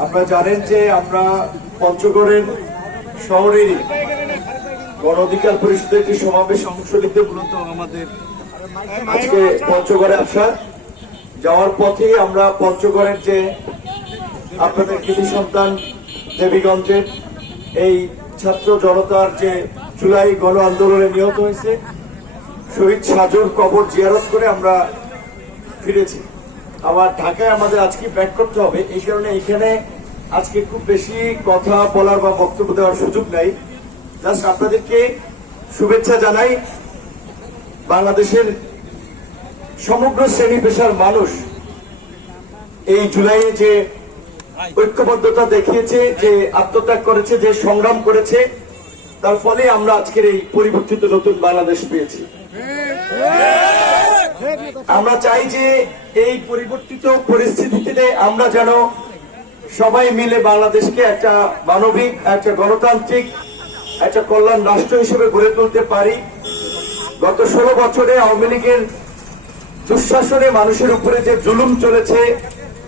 আপনারা জানেন যে আমরা পঞ্চগড়ের শহরেরই গণ অধিকার পরিষদের একটি সমাবেশ অংশ নিতে মূলত আমাদের আজকে পঞ্চগড়ে আসা। যাওয়ার পথে আমরা পঞ্চগড়ের যে আপনাদের কৃতি সন্তান দেবীগঞ্জের এই ছাত্র জনতার যে জুলাই গণ আন্দোলনে নিহত হয়েছে শহীদ সাজুর কবর জিয়ারত করে আমরা ফিরেছি। আবার ঢাকায় আমাদের আজকে ব্যাক করতে হবে। এই কারণে এখানে আজকে খুব বেশি কথা বলার বা বক্তব্য দেওয়ার সুযোগ নাই। জাস্ট আপনাদেরকে শুভেচ্ছা জানাই। বাংলাদেশের সমগ্র শ্রেণি পেশার মানুষ এই জুলাইয়ে যে ঐক্যবদ্ধতা দেখিয়েছে, যে আত্মত্যাগ করেছে, যে সংগ্রাম করেছে, তার ফলে আমরা আজকের এই পরিবর্তিত নতুন বাংলাদেশ পেয়েছি। আমরা চাই যে এই পরিবর্তিত পরিস্থিতিতে আমরা যেন সবাই মিলে বাংলাদেশকে একটা মানবিক, একটা গণতান্ত্রিক, একটা কল্যাণ রাষ্ট্র হিসেবে গড়ে তুলতে পারি। গত ষোলো বছরে আওয়ামী লীগের দুঃশাসনে মানুষের উপরে যে জুলুম চলেছে,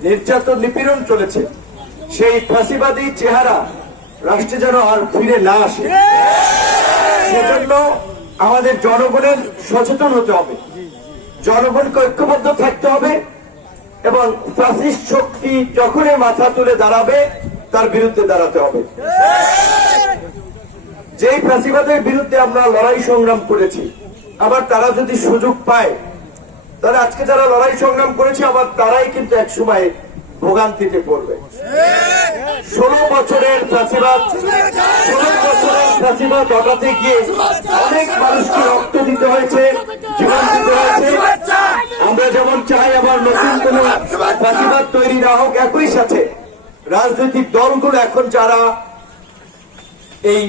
নির্যাতন, নিপীড়ন চলেছে, সেই ফাঁসিবাদী চেহারা রাষ্ট্রে যেন আর ফিরে না আসে। সেজন্য আমাদের জনগণের সচেতন হতে হবে। জনগণকে ঐক্যবদ্ধ থাকতে হবে এবং ফ্যাসিস্ট শক্তি যখনই মাথা তুলে দাঁড়াবে, তার বিরুদ্ধে দাঁড়াতে হবে। যেই ফ্যাসিবাদের বিরুদ্ধে আমরা লড়াই সংগ্রাম করেছি, আবার তারা যদি সুযোগ পায়, তাহলে আজকে যারা লড়াই সংগ্রাম করেছে, আবার তারাই কিন্তু এক সময় ভোগান্তিতে পড়বে। ষোলো বছরের ফ্যাসিবাদ, ষোলো বছরের ফ্যাসিবাদ গিয়ে অনেক মানুষকে রক্ত দিতে হয়েছে, জীবন দিতে হয়েছে। আমরা যেমন চাই আবার নতুন কোন ফ্যাসিবাদ তৈরি না হোক, একই সাথে রাজনৈতিক দলগুলো এখন যারা এই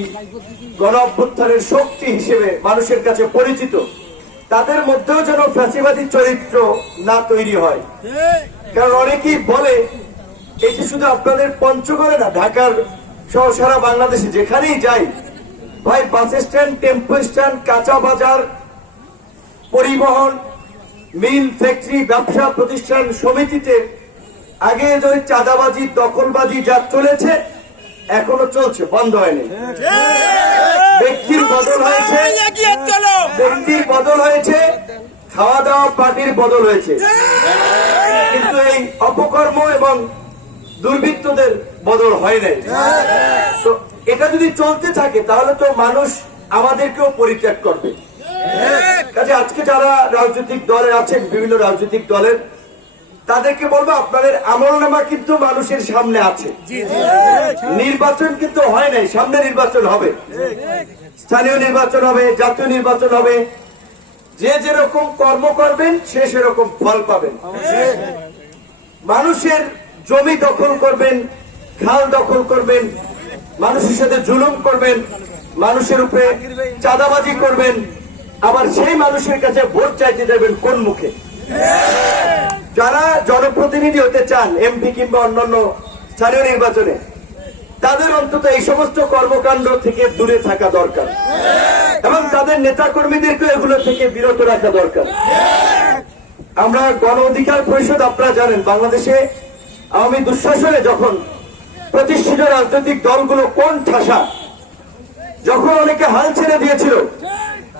গণ অভ্যুত্থানের শক্তি হিসেবে মানুষের কাছে পরিচিত, তাদের মধ্যেও যেন ফ্যাসিবাদী চরিত্র না তৈরি হয়। কারণ অনেকেই বলে এটি শুধু আপনাদের পঞ্চগড়ে না, ঢাকার সহ সারা বাংলাদেশে যেখানেই যাই ভাই, বাস স্ট্যান্ড, টেম্পো স্ট্যান্ড, কাঁচা বাজার, পরিবহন, মিল, ফ্যাক্টরি, ব্যবসা প্রতিষ্ঠান সমিতিতে আগে যে চাঁদাবাজি, দখলবাজি যা চলেছে, এখনও চলছে, বন্ধ হয়নি। ব্যক্তির বদল হয়েছে। ব্যক্তির বদল হয়েছে। খাওয়া দাওয়া পার্টির বদল হয়েছে। কিন্তু এই অপকর্ম এবং দুর্বৃত্তদের বদল হয় নাই। তো এটা যদি চলতে থাকে তাহলে তো মানুষ আমাদেরকেও পরিত্যাগ করবে। কাজে আজকে যারা রাজনৈতিক দলে আছেন বিভিন্ন রাজনৈতিক দলের তাদেরকে বলব আপনাদের আমল নামা কিন্তু মানুষের সামনে আছে। নির্বাচন কিন্তু হয় নাই সামনে নির্বাচন হবে। স্থানীয় নির্বাচন হবে জাতীয় নির্বাচন হবে। যে যেরকম কর্ম করবেন সে সেরকম ফল পাবেন। মানুষের জমি দখল করবেন খাল দখল করবেন মানুষের সাথে জুলুম করবেন, মানুষের উপরে চাঁদাবাজি করবেন, আবার সেই মানুষের কাছে ভোট চাইতে যাবেন কোন মুখে? যারা জনপ্রতিনিধি হতে চান এমপি কিংবা অন্যান্য স্থানীয় নির্বাচনে, তাদের অন্তত এই সমস্ত কর্মকাণ্ড থেকে দূরে থাকা দরকার। এবং তাদের নেতা কর্মীদেরকে এগুলো থেকে বিরত রাখা দরকার। আমরা গণ অধিকার পরিষদ, আপনারা জানেন, বাংলাদেশে আওয়ামী দুঃশাসনে যখন প্রতিষ্ঠিত রাজনৈতিক দলগুলো কোন ঠাসা? যখন অনেকে হাল ছেড়ে দিয়েছিল,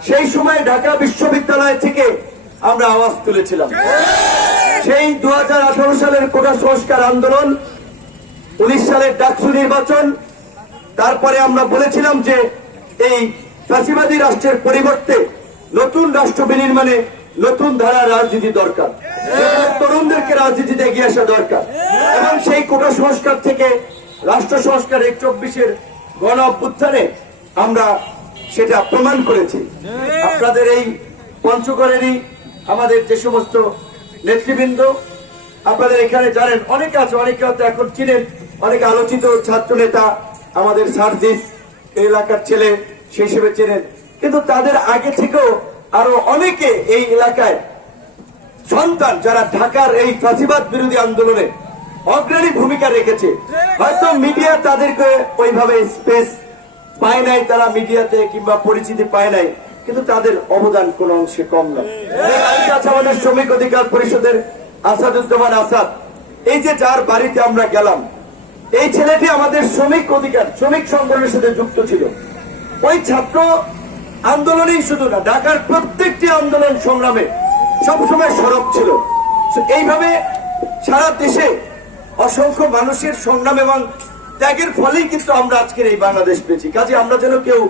সেই সময় ঢাকা বিশ্ববিদ্যালয় থেকে আমরা আওয়াজ তুলেছিলাম। সেই দু সালের কোটা সংস্কার আন্দোলন, উনিশ সালের ডাকসু নির্বাচন, তারপরে আমরা বলেছিলাম যে এই ফাঁসিবাদী রাষ্ট্রের পরিবর্তে নতুন রাষ্ট্র বিনির্মাণে নতুন ধারার রাজনীতি দরকার। তরুণদেরকে রাজনীতিতে এগিয়ে আসা দরকার। এবং সেই কোটা সংস্কার থেকে রাষ্ট্র সংস্কার এক চব্বিশের গণ অভ্যুত্থানে আমরা সেটা প্রমাণ করেছি। আপনাদের এই পঞ্চগড়েরই আমাদের যে সমস্ত নেতৃবৃন্দ, আপনাদের এখানে জানেন, অনেকে আছে, অনেকে হয়তো এখন চিনেন, অনেক আলোচিত ছাত্র নেতা আমাদের সার্জিস এলাকার ছেলে সেই হিসেবে চেনেন। কিন্তু তাদের আগে থেকেও আরও অনেকে এই এলাকায় সন্তান, যারা ঢাকার এই ফাঁসিবাদ বিরোধী আন্দোলনে অগ্রণী ভূমিকা রেখেছে। হয়তো মিডিয়া তাদেরকে ওইভাবে স্পেস পায় নাই, তারা মিডিয়াতে কিংবা পরিচিতি পায় নাই, কিন্তু তাদের অবদান কোন অংশে কম নয়। শ্রমিক অধিকার পরিষদের আসাদুজ্জামান আসাদ। এই যে যার বাড়িতে আমরা গেলাম, এই ছেলেটি আমাদের শ্রমিক অধিকার, শ্রমিক সংগঠনের সাথে যুক্ত ছিল। ওই ছাত্র আন্দোলনেই শুধু না, ঢাকার প্রত্যেকটি আন্দোলন সংগ্রামে সবসময় সরব ছিল। এইভাবে সারা দেশে অসংখ্য মানুষের সংগ্রাম এবং ত্যাগের ফলেই কিন্তু আমরা আজকের এই বাংলাদেশ পেয়েছি। কাজে আমরা যেন কেউ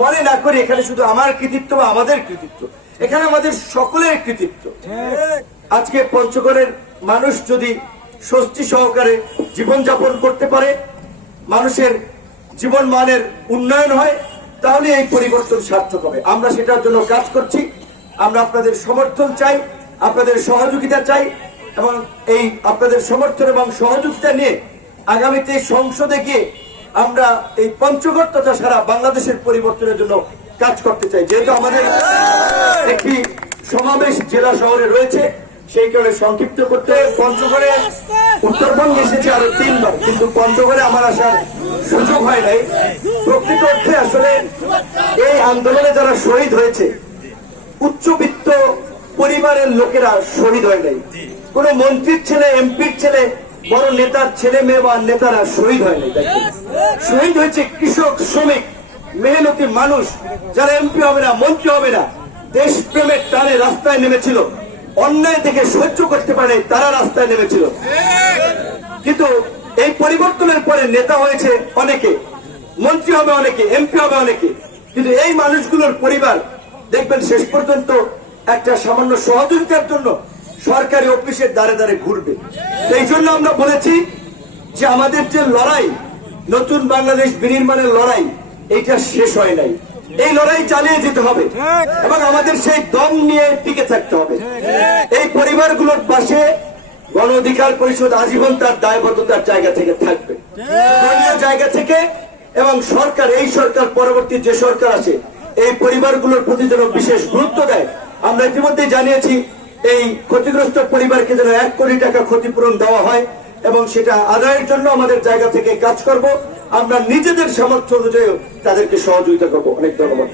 মনে না করি, এখানে শুধু আমার কৃতিত্ব বা আমাদের কৃতিত্ব, এখানে আমাদের সকলের কৃতিত্ব। আজকে পঞ্চগড়ের মানুষ যদি স্বস্তি সহকারে জীবনযাপন করতে পারে, মানুষের জীবন মানের উন্নয়ন হয়, তাহলে এই পরিবর্তন সার্থক হবে। আমরা সেটার জন্য কাজ করছি। আমরা আপনাদের সমর্থন চাই, আপনাদের সহযোগিতা চাই এবং এই আপনাদের সমর্থন এবং সহযোগিতা নিয়ে আগামীতে সংসদে গিয়ে আমরা এই পঞ্চগড় তথা সারা বাংলাদেশের পরিবর্তনের জন্য কাজ করতে চাই। যেহেতু আমাদের একটি সমাবেশ জেলা শহরে রয়েছে, সেই কারণে সংক্ষিপ্ত করতে পঞ্চগড়ে উত্তরবঙ্গে এসেছে আরও তিনবার, কিন্তু পঞ্চগড়ে আমার আসার সুযোগ হয় নাই। প্রকৃত অর্থে আসলে এই আন্দোলনে যারা শহীদ হয়েছে, উচ্চবিত্ত পরিবারের লোকেরা শহীদ হয় নাই। কোন মন্ত্রীর ছেলে, এমপির ছেলে, বড় নেতার ছেলে মেয়ে বা নেতারা শহীদ হয় নাই শহীদ হয়েছে কৃষক, শ্রমিক, মেহনতি মানুষ, যারা এমপি হবে না, মন্ত্রী হবে না। দেশপ্রেমের টানে রাস্তায় নেমেছিল। অন্যায় থেকে সহ্য করতে পারে তারা রাস্তায় নেমেছিল। কিন্তু এই পরিবর্তনের পরে নেতা হয়েছে অনেকে, মন্ত্রী হবে অনেকে, এমপি হবে অনেকে। কিন্তু এই মানুষগুলোর পরিবার, দেখবেন শেষ পর্যন্ত একটা সামান্য সহযোগিতার জন্য সরকারি অফিসের দ্বারে দ্বারে ঘুরবে। এই জন্য আমরা বলেছি যে আমাদের যে লড়াই, নতুন বাংলাদেশ বিনির্মাণের লড়াই, এইটা শেষ হয় নাই। এই লড়াই চালিয়ে যেতে হবে এবং আমাদের সেই দম নিয়ে টিকে থাকতে হবে। এই পরিবারগুলোর পাশে গণ অধিকার পরিষদ আজীবন তার দায়বদ্ধতার জায়গা থেকে থাকবে। জায়গা থেকে এবং সরকার, এই সরকার পরবর্তী যে সরকার আছে, এই পরিবারগুলোর প্রতি যেন বিশেষ গুরুত্ব দেয়, আমরা ইতিমধ্যে জানিয়েছি এই ক্ষতিগ্রস্ত পরিবারকে যেন এক কোটি টাকা ক্ষতিপূরণ দেওয়া হয় এবং সেটা আদায়ের জন্য আমাদের জায়গা থেকে কাজ করব। আমরা নিজেদের সামর্থ্য অনুযায়ী তাদেরকে সহযোগিতা করব। অনেক ধন্যবাদ।